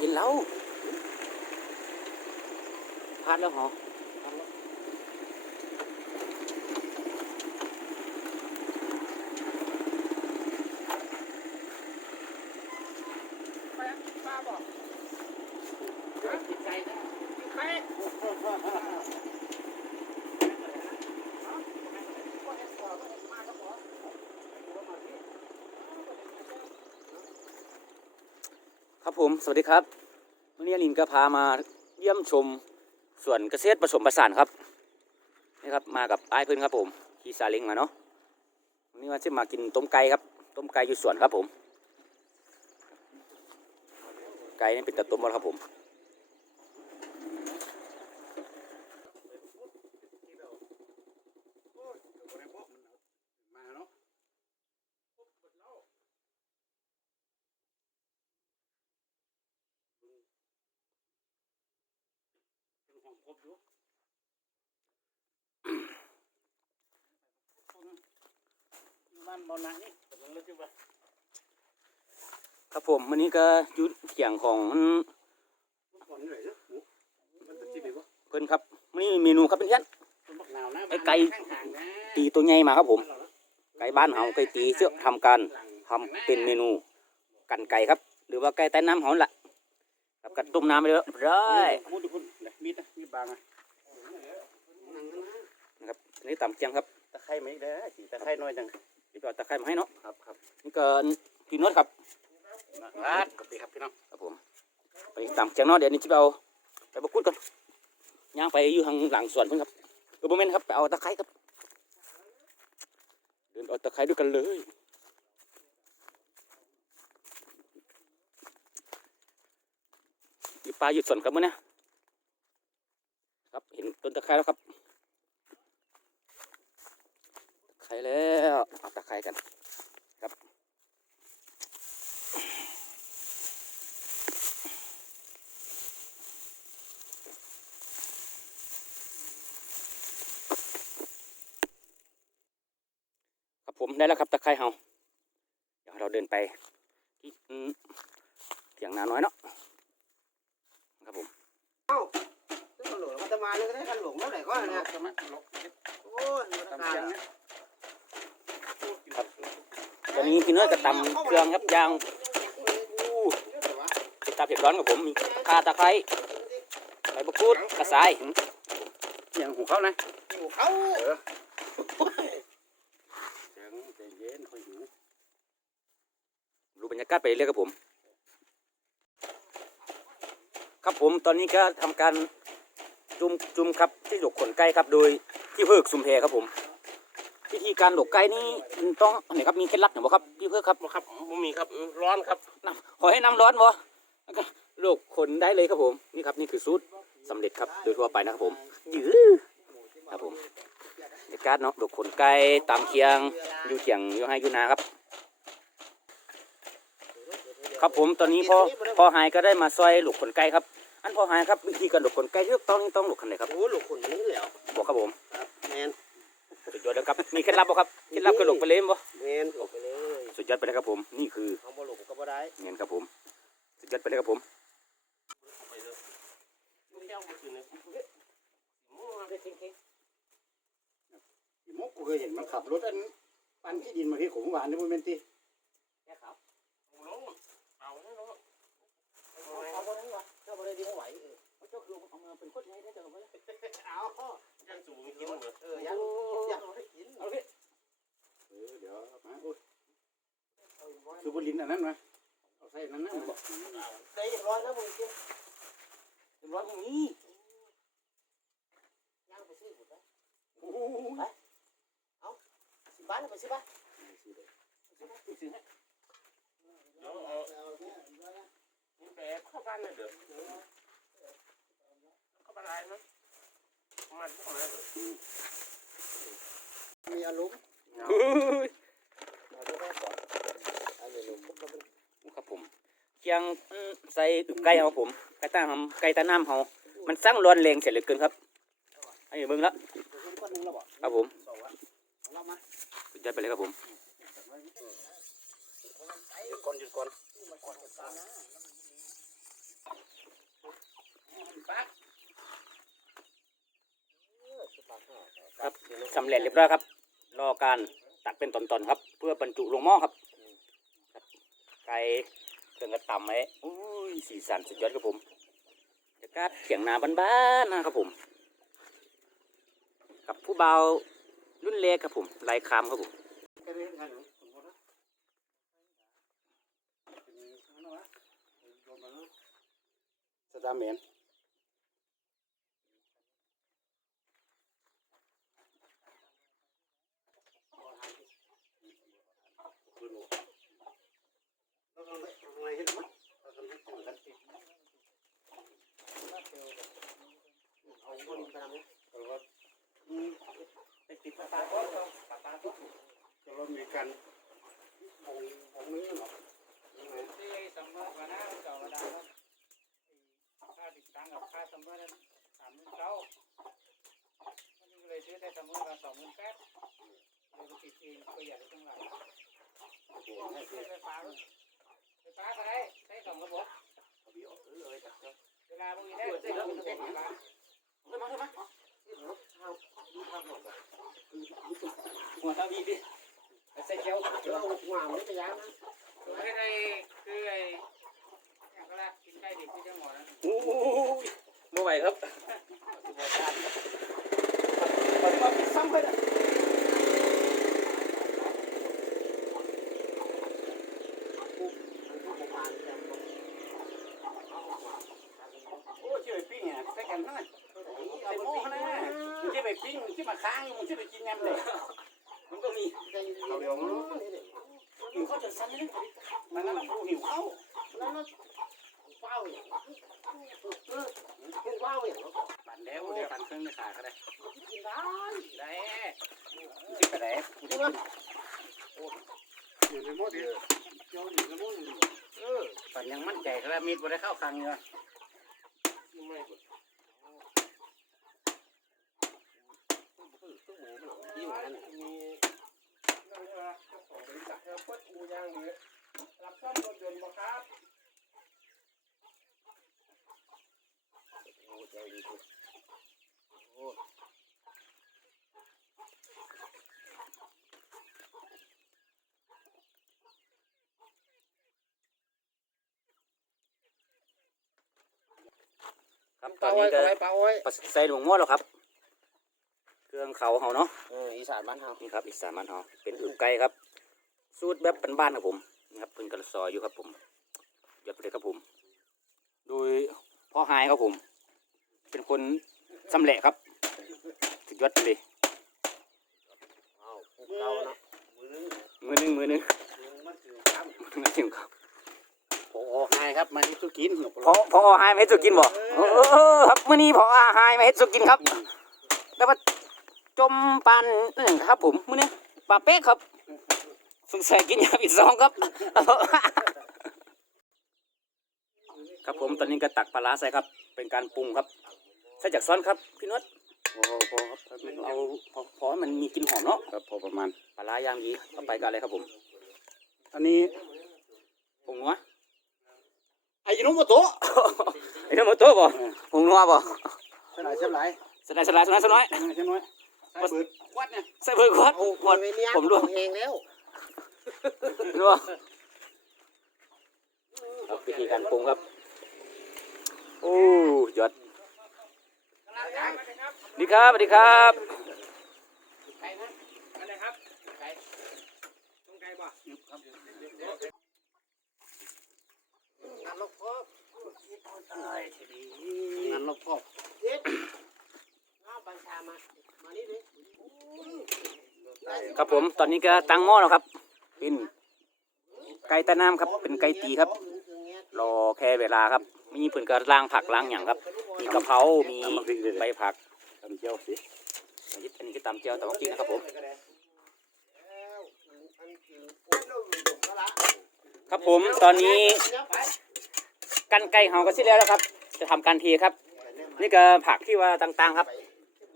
เห็นเราพลาดแล้วเหรอ ไปป้าบอก ติดใจนะ ไปก็เอ็กซ์พอร์ตก็เอ็กซ์มาครับผม ครับ ผม สวัสดีครับวันนี้อลินก็พามาเยี่ยมชมสวนเกษตรผสมผสานครับนี่ครับมากับไอ้เพื่อนครับผมขี่ซาเล้งมาเนาะวันนี้ว่าจะมากินต้มไก่ครับ ต้มไก่อยู่สวนครับผม ไก่นี่เป็นตะต้มครับผม มันบอลนะนี่แต่มันเลิกจุ๊บะครับผมวันนี้ก็อยุดเถียงของมันก่อนนี่เลยเนาะมันจะจีบวะเพื่อนครับวันนี้มีเมนูครับเพื่อนต้นบักนาวนะไอ้ไก่ข้างทางนะๆตีตัวใหญ่มาครับผม ไก่บ้านเฮาไก่ตีเสื้อทำการทำเป็นเมนูกันไก่ครับ หรือว่าไก่ใต้น้ำเฮานั่นล่ะครับกันต้มน้ำไปเลยร้อยพูดดูพูดเลยมีดนะมีดบางอะนะครับอันนี้ตำเจียงครับตะไคร้ไหมเด้อสีตะไคร้น้อยจัง พี่ต่อตะไคร้มาให้เนาะครับครับนี่ก็พี่นวดครับรัดกับตีครับพี่น้องครับผมไปตำเจียงเนาะเดี๋ยวนี้จะไปเอาไปบกุดกันย่างไปอยู่ทางหลังสวนเพิ่นครับเออโมเมนครับไปเอาตะไคร้ครับเดินเอาตะไคร้ด้วยกันเลยมีปลาอยู่สวนครับมื้อนี้ครับเห็นต้นตะไคร้แล้วครับตะไคร้แล้วเอาตะไคร้กัน ครับ ผมได้แล้วครับตะไคร้เฮาเดี๋ยวเราเดินไปที่อืมเถียงนาน้อยเนาะครับผมถ้าหลงมันจะมาเลยก็ได้กันหลงเมื่อไหร่ก็ก็เนี่ยนะจะมาลกโอ้ยมันตำตาเชียงเนี่ยนะตอนนี้พี่น้อยก็ตำเครื่องครับย่างอู้ติดตาเผ็ดร้อนกับผมมีข่าตะไคร้ใบมะกรูดกระสายเชียงหูเขานะอยู่เขา เชียงใจเย็นคอยอยู่ ดูบรรยา กาศไปเรื่อยครับผม ครับผมตอนนี้ก็ทำการจุ่มจุ่มครับที่หลกขนไก่ครับโดยพี่เพิกสุมเพครับผมวิธีการหลกไก่นี่มันต้องอันไหนครับมีเคล็ดลับหรือเปล่าครับพี่เพิกครับครับบ่มีครับร้อนครับน้ำขอให้น้ำร้อนบ่แล้วก็โลกคนได้เลยครับผมนี่ครับนี่คือสูตรสำเร็จครับโดยทั่วไปนะครับผมยื้อครับผมในการเนาะโลกขนไก่ตามเคียงอยู่เคียงอยู่ให้อยู่นาครับ ครับผมตอนนี้พ่อพ่อหายก็ได้มาซอยหลกขนไก่ครับ อันพ่อหายครับวิธีการหลกขนไก่ที่ถูกต้องนี่ต้องหลกขันไหนครับโอ้หลงคนนี้แล้วบอกครับผมแมนสุดยอดแล้วครับมีเคล็ดลับบ่ครับเคล็ดลับคือหลกไปเลยบ่แมนหลงไปเลยสุดยอดไปเลยครับผมนี่คือเขาบ่หลงก็บ่ได้เงินครับผมสุดยอดไปเลยครับผมมกกูเคยเห็นมันขับรถอันปันที่ดินมาที่ขมหวานนี่มันเป็นตี เอาบ่ได้วะถ้าบ่ได้ดีบ่ไหวเออ เจ้าคือเอามาเป็นคนไทยได้เจ้าไว้ เอา ยังสูงกินเลย เออยังยังเอาให้กิน เอาพี่ เออเดี๋ยวมาโอ้ยคือบนลิ้นอันนั้นไหมเอาใส่นั้นนะ ได้เรียบร้อยแล้วมึงกิน เรียบร้อยตรงนี้ ย่างไปซื้อหมดแล้วโอ้โหสิบ้านไปซื้อบ้านซื้อให้แบบเข้าบ้านเลยเด้อเข้าบ้านอะไรนะมันเข้ามาเลยมีอารมณ์เฮ้ยอาไปได้ก่อนอันนี้ลูกก็เป็นครับผมเคียงใส่อึ่งไก่ครับผมไก่ตาหำไก่ตาน้ำเฮามันสร้างร้อนแรงเสียเหลือเกินครับ ไอ้เบิ่งละครับผมสุดยอดไปเลยครับผมหยุดก่อนหยุดก่อนครับสำเร็จเรียบร้อยครับ รอการตักเป็นตอนๆครับ เพื่อบรรจุลงหม้อครับไก่เครื่องกระตำไว้อุ้ยสีสันสุดยอดครับผมเดี๋ยวกาดเขียงนาบ้านๆนะครับผม กับผู้เบาวรุ่นเล็กครับผมลายคามครับผมแค่นี้ทางหนูสมมตินะสตาร์เมนเราทำอะไรให้ดูเราทำให้ตื่นกันเอาคนไปทำเนี่ยแต่ว่า ไปติดปลาปาก็ปลาปาก็แต่ว่ามีการของของนี้หรอที่สมมติว่านะเจ้าระดับค่าติดตั้งกับค่าสมมตินั้นสามหมื่นเก้ามันก็เลยซื้อได้สมมติว่าสองหมื่นแปดเลยไปติดเองประหยัดตั้งหลายใช้ไฟฟ้าไฟฟ้าก็ได้ใช้สองระบบเวลาพวกนี้ได้ใช้ระบบไฟฟ้าหัวเท้า พี่พี่ใส่เกลียวเราหวานไม่ไปย้ำนะคือไอ้คือไอ้อย่างก็ละกินไก่ดิบที่จังหวัดนั้นโอ้ยไม่ไหวครับตอนนี้มาปิดซ้ำเลยนะโอ้ชื่อไปปิ้งอะใส่กันนั่นใส่หม้อนั่นมึงชื่อไปปิ้งมึงชื่อมาค้างมึงชื่อไปกินยำเลย มันก็มีเอาเดียวมันนี่ดิอยู่เข้าจังสั้นนี่มันนั่นกูหิวข้าวแล้วเราเฝ้าอย่างเออคุณเฝ้าอย่างเราปั่นแล้วเดี๋ยวปั่นเครื่องในขาก็ได้กินได้ได้ชื่อไปไหนอยู่ในหม้อเดียวเจ้าอยู่ในหม้อเออปั่นยังมั่นใจก็แล้วมีดบ่ได้เข้าคังอยู่ไม่กดที่อยู่นั่นมีนั่นใช่ไหมเจ้าของบริษัทเออเปิดอูย่างนี้รับซ่อมรถยนต์บ่ครับครับตอนนี้ก็ปลาอ้อยใส่หลวงม้อแล้วครับ เครื่องเขาเฮาเนาะเอออีสานบ้านเฮานี่ครับอีสานบ้านเฮาเป็นอึ่งไก่ครับ สูตรแบบบ้านๆครับผมนี่ครับเพิ่นกระซอยอยู่ครับผมยอดไปเลยครับผม โดยพ่อหายครับผม เป็นคนสำเร็จครับสุดยอดไปเลยเอาเก่านะมือนึงมือหนึงมือหนึงมันถือครับมาถึงครับโอ้ง่ายครับมาที่ทุกินพอพอหายมาเฮ็ดสุกินบ่เออเออเออครับมื้อนี้พอหายมาเฮ็ดสุกินครับแต่ว่าจ มปานนั่นครับผมมื้อนี้ปลาเป๊กครับสงสัยกินยาอีกสองครับ ครับผมตอนนี้ก็ตักปลาร้าใส่ครับ เป็นการปรุงครับ ใส่จากซ้อนครับพี่นวดพอพอครับเอาพอพอให้มันมีกลิ่นหอมเนาะครับพอประมาณปลาร้าย่างดีเอาไปกันเลยครับผม อันนี้ผงนัวไอ้ยินุโมโตะไอ้น้ำมันตัวบ่ผงนัวบ่ใช่ไหมใช่ไหมสไลด์สไลด์สไลด์สไลด์ใช่ไหมใช่ เบิดวัดเนี่ยใส่เบอร์กอดโอ้กอดยเนี่ยผมรวมเองแล้วนัวครับวิธีการปรุงครับ โอ้ยอดดีครับสวัสดีครับไก่นะอะไรครับไก่ต้มไก่บ่งานลกพ่อ งั้นเราพอ เด็ดเอาบัญชามา มานี่ดิ ครับผมตอนนี้ก็ตั้งหม้อแล้วครับ เป็นไก่ตะน้ำครับ เป็นไก่ตีครับ รอแค่เวลาครับ มีเพิ่นก็ล้างผักล้างอย่างครับ มีกะเพรา มีใบผักทำเจียวสิอันนี้อันนี้ก็ตำเจียวตำบักจิ้งนะครับผม ครับผมตอนนี้ กันไก่เฮาก็เสร็จแล้วนะครับ จะทำการเทครับ นี่ก็ผักที่ว่าต่างๆครับ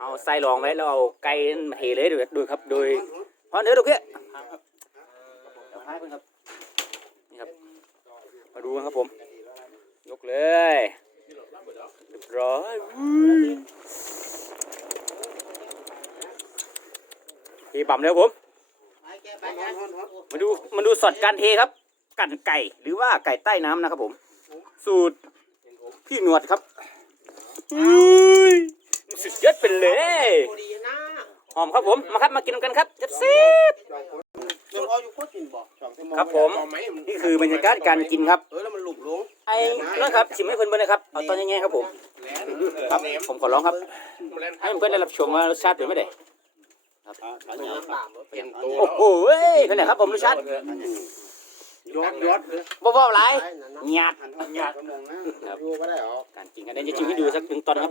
เอาใส่รองไว้แล้วเอาไก่นั้นมาเทเลยโดยโดยครับ โดยเพราะเนื้อลูกเพี้ยเดี๋ยวให้เพื่อนครับนี่ครับ มาดูกันครับผม ยกเลยเรียบร้อยทีปั๊มเลยครับผม มาดูมาดูสอดการเทครับ กันไก่หรือว่าไก่ใต้น้ำนะครับผม สูตรพี่หนวดครับอุ้ยสุดยอดไปเลย หอมครับผม มาครับ มากินกันครับจะซีบเดี๋ยวพออยู่โคตรกินบ่ครับผม นี่คือบรรยากาศการกินครับเออแล้วมันหลุมลงไอ้นั่นครับชิมให้เพื่อนเพื่อนนะครับ เอาตอนยังไงครับผม ครับ ผมขอร้องครับ ให้เพื่อนได้รับชมว่ารสชาติเป็นไม่ได้เป็นตัวโอ้โหเว้ยนั่นแหละครับผมรสชาติยอดยอดเลยบ่บ่ไรหยาดหยาดมองนะดูก็ได้หรอการกินกันเดี๋ยวจะชิมให้ดูสักหนึ่งตอนครับ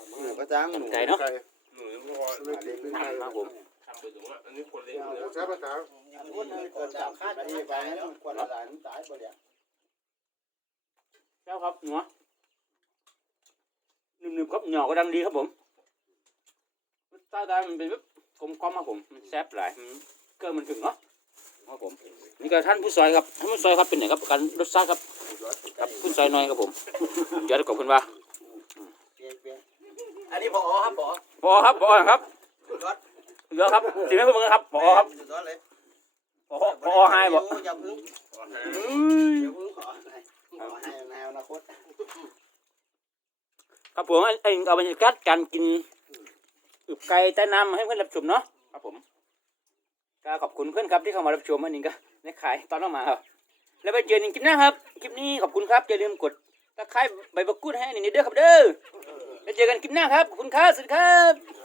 ว่าตายเลยมองตายหนูก็จ้างหนูไก่เนาะหนูก็พอครับผมทำไปถึงว่าอันนี้คนเลี้ยงใช่ปะจ๊ะคนคนจ้างคาดไปไปนะคนละหลานตายบ่เดี๋ยวเจ้าครับเนาะหนึบๆครับเหนียวก็ดังดีครับผมรสชาติได้มันเป็นแบบกลมกล่อมครับผมมันแซ่บหลายมันเกลือมันถึงเนาะครับผมนี่ก็ท่านผู้ซอยครับท่านผู้ซอยครับเป็นไหนครับการรสชาติครับครับผู้ซอยน้อยครับผมเดี๋ยวขอบคุณว่า อันนี้พอครับพอพอครับพอครับเยอะครับสิไม่พูดมึงครับพอครับสุดยอดเลยพอพอให้บอกอย่าพึ่งเดี๋ยวพึ่งขอขอให้แนวอนาคตครับผมเองเอาบรรยากาศการกินอึบไก่ใต้น้ำมาให้เพื่อนรับชมเนาะครับผมก็ขอบคุณเพื่อนครับที่เข้ามารับชมอันนี้ก็ในขายตอนออกมาครับ แล้วไปเจอกันคลิปหน้าครับ คลิปนี้ขอบคุณครับอย่าลืมกดตะไคร้ใบบักกูดให้อันนี้เด้อครับเด้อ แล้วเจอกันคลิปหน้าครับขอบคุณครับสวัสดีครับ